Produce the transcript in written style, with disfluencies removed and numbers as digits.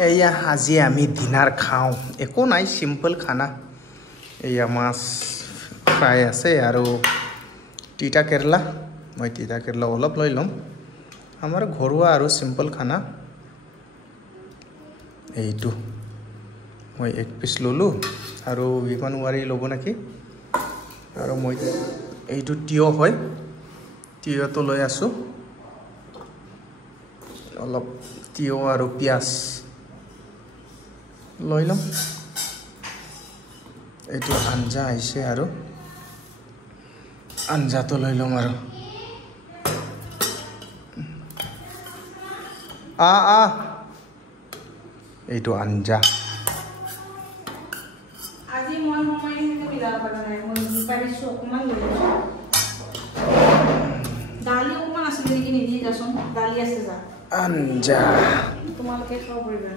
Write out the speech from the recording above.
এয়া আজি আমি ডিনাৰ খাওঁ একো নাই সিম্পল খানা এয়া মাছ ফ্ৰাই আছে আৰু তিতা কেৰেলা মই তিতা কেৰেলা অলপ লৈ লম আমাৰ ঘৰুৱা আৰু সিম্পল খানা এইটো মই এক পিস ললো আৰু ইমান ওয়াৰি লব নাকি আৰু মই এইটো তিয়হ হয় তিয়হটো লৈ আছো অলপ তিয়হ আৰু পিয়াজ লৈ লম এইটো আঞ্জা আহিছে আৰু আঞ্জাটো লৈ লম আৰু এইটো আঞ্জা আজি মই মিলাব পৰা নাই মই পাৰিছো অকমান লৈ আছো দালি অকমান আছে নেকি নিদি যাচোন দালি আছে যা আঞ্জা তোমালোকে খাব পাৰিবা